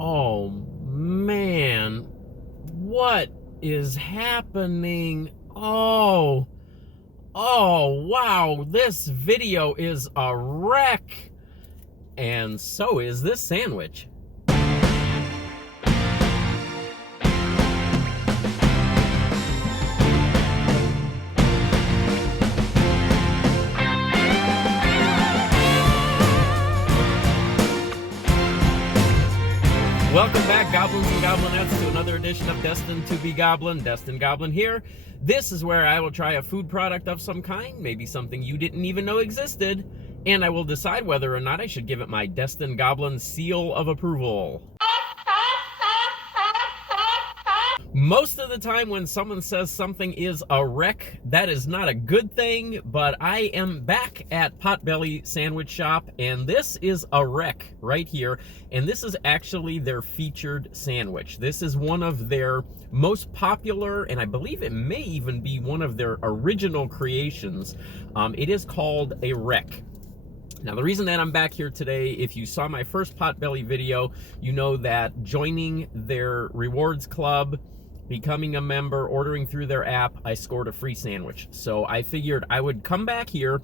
Oh man, what is happening? Oh, wow, this video is a wreck. And so is this sandwich. Welcome back, Goblins and Goblinettes, to another edition of Destined to be Goblin. Destined Goblin here. This is where I will try a food product of some kind, maybe something you didn't even know existed, and I will decide whether or not I should give it my Destined Goblin seal of approval. Most of the time when someone says something is a wreck, that is not a good thing, but I am back at Potbelly Sandwich Shop, and this is a wreck right here, and this is actually their featured sandwich. This is one of their most popular, and I believe it may even be one of their original creations. It is called a wreck. Now, the reason that I'm back here today, if you saw my first Potbelly video, you know that joining their rewards club, becoming a member, ordering through their app, I scored a free sandwich. So I figured I would come back here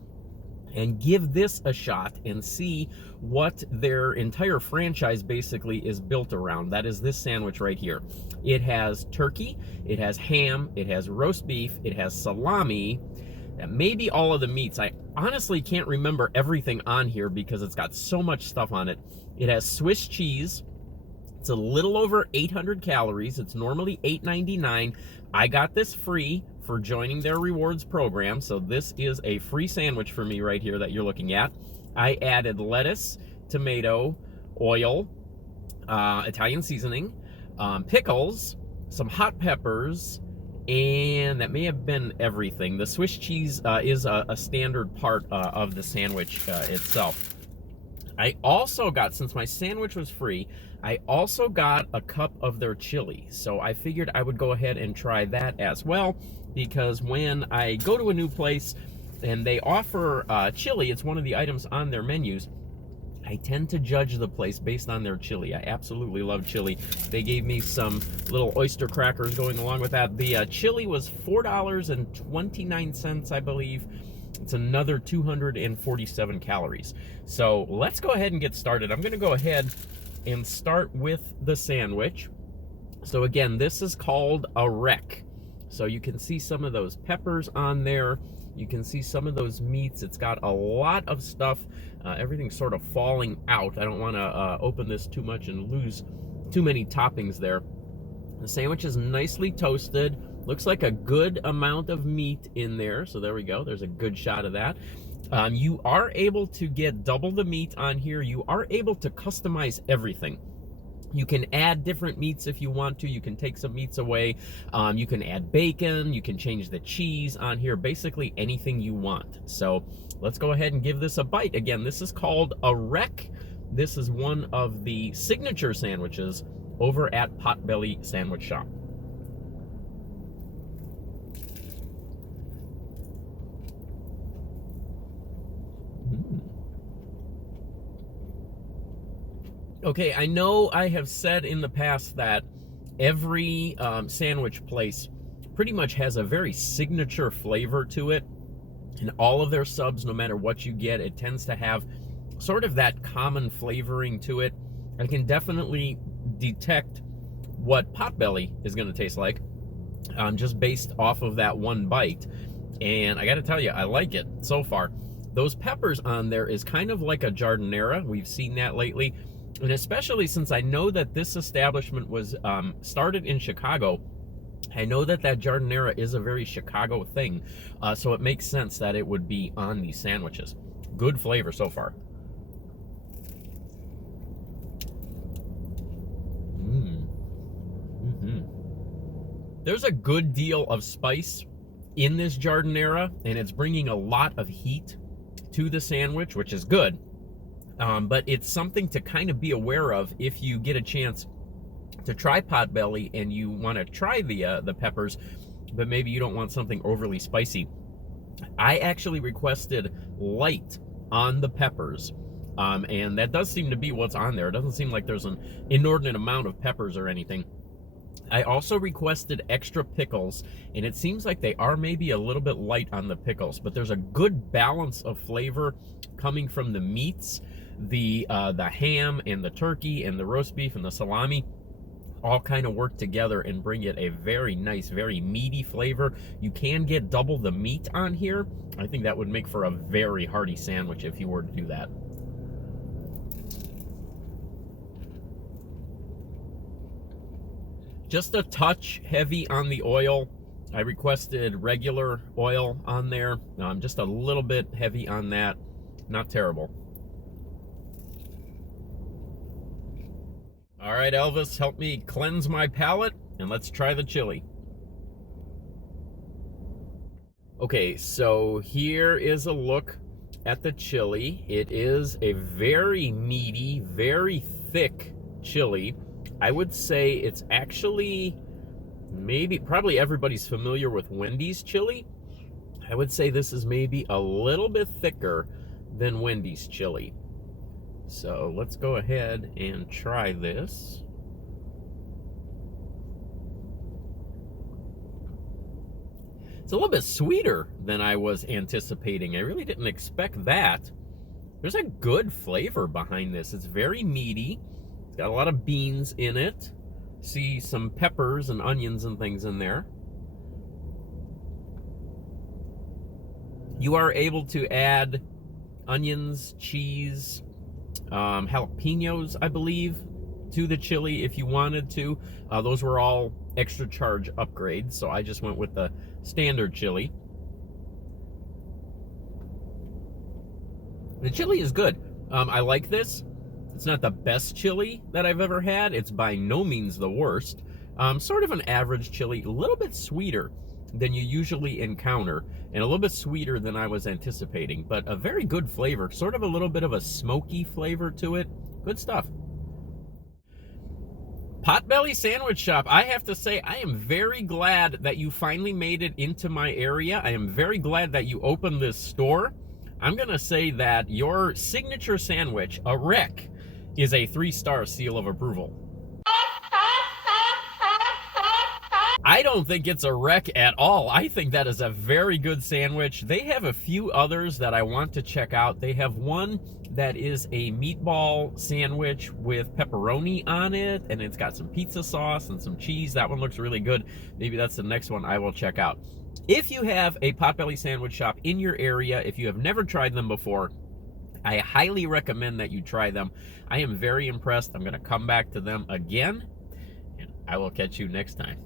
and give this a shot and see what their entire franchise basically is built around. That is this sandwich right here. It has turkey, it has ham, it has roast beef, it has salami, maybe all of the meats. I honestly can't remember everything on here because it's got so much stuff on it. It has Swiss cheese. It's a little over 800 calories. It's normally $8.99. I got this free for joining their rewards program, so this is a free sandwich for me right here that you're looking at. I added lettuce, tomato, oil, Italian seasoning, pickles, some hot peppers, and that may have been everything. The Swiss cheese is a standard part of the sandwich itself. I also got, since my sandwich was free, I also got a cup of their chili. So I figured I would go ahead and try that as well, because when I go to a new place and they offer chili, it's one of the items on their menus, I tend to judge the place based on their chili. I absolutely love chili. They gave me some little oyster crackers going along with that. The chili was $4.29, I believe. It's another 247 calories. So let's go ahead and get started. I'm gonna go ahead and start with the sandwich. So again, this is called a wreck. So you can see some of those peppers on there. You can see some of those meats. It's got a lot of stuff. Everything's sort of falling out. I don't wanna open this too much and lose too many toppings there. The sandwich is nicely toasted. Looks like a good amount of meat in there. So there we go. There's a good shot of that. You are able to get double the meat on here. You are able to customize everything. You can add different meats if you want to. You can take some meats away. You can add bacon. You can change the cheese on here. Basically anything you want. So let's go ahead and give this a bite. Again, this is called a wreck. This is one of the signature sandwiches over at Potbelly Sandwich Shop. Okay, I know I have said in the past that every sandwich place pretty much has a very signature flavor to it. And all of their subs, no matter what you get, it tends to have sort of that common flavoring to it. I can definitely detect what Potbelly is going to taste like just based off of that one bite. And I got to tell you, I like it so far. Those peppers on there is kind of like a giardineira. We've seen that lately. And especially since I know that this establishment was started in Chicago, I know that giardineira is a very Chicago thing. So it makes sense that it would be on these sandwiches. Good flavor so far. There's a good deal of spice in this giardineira, and it's bringing a lot of heat to the sandwich, which is good. But it's something to kind of be aware of if you get a chance to try Potbelly and you want to try the peppers, but maybe you don't want something overly spicy. I actually requested light on the peppers And that does seem to be what's on there. It doesn't seem like there's an inordinate amount of peppers or anything. I also requested extra pickles, and it seems like they are maybe a little bit light on the pickles, but there's a good balance of flavor coming from the meats, the ham and the turkey and the roast beef and the salami. All kind of work together and bring it a very nice, very meaty flavor. You can get double the meat on here. I think that would make for a very hearty sandwich if you were to do that. Just a touch heavy on the oil. I requested regular oil on there. Just a little bit heavy on that. Not terrible. All right, Elvis, help me cleanse my palate, and let's try the chili. Okay, so here is a look at the chili. It is a very meaty, very thick chili. I would say it's actually probably everybody's familiar with Wendy's chili. I would say this is maybe a little bit thicker than Wendy's chili. So let's go ahead and try this. It's a little bit sweeter than I was anticipating. I really didn't expect that. There's a good flavor behind this. It's very meaty. It's got a lot of beans in it. See some peppers and onions and things in there. You are able to add onions, cheese, jalapenos, I believe, to the chili if you wanted to. Those were all extra charge upgrades, so I just went with the standard chili. The chili is good. I like this. It's not the best chili that I've ever had. It's by no means the worst. Sort of an average chili, a little bit sweeter than you usually encounter, and a little bit sweeter than I was anticipating, but a very good flavor, sort of a little bit of a smoky flavor to it. Good stuff. Potbelly Sandwich Shop. I have to say, I am very glad that you finally made it into my area. I am very glad that you opened this store. I'm gonna say that your signature sandwich, a wreck, is a 3-star seal of approval. I don't think it's a wreck at all. I think that is a very good sandwich. They have a few others that I want to check out. They have one that is a meatball sandwich with pepperoni on it, and it's got some pizza sauce and some cheese. That one looks really good. Maybe that's the next one I will check out. If you have a Potbelly Sandwich Shop in your area, if you have never tried them before, I highly recommend that you try them. I am very impressed. I'm going to come back to them again, and I will catch you next time.